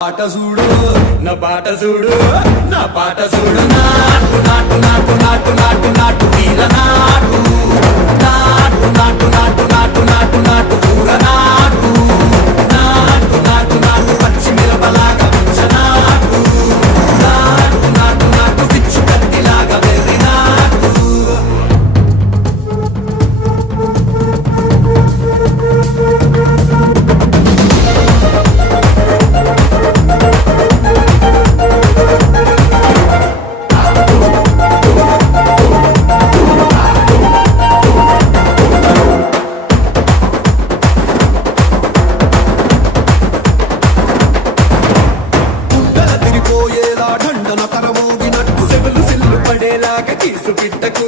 పాట చూడు నా పాట చూడు నా పాట చూడు నాటు నాటు నాటు నాటు నాటు నాటు వీర నాటు నాటు నాటు నాటు నాటు నాటు నాటు ఊర నాటు నాటు నాటు నాటు పచ్చి మిరపలాగా పిచ్చ నాటు నాటు నాటు నాటు పిచ్చు కత్తిలాగా వెర్రి నాటు పడేలాగా కీసు పిట్టకు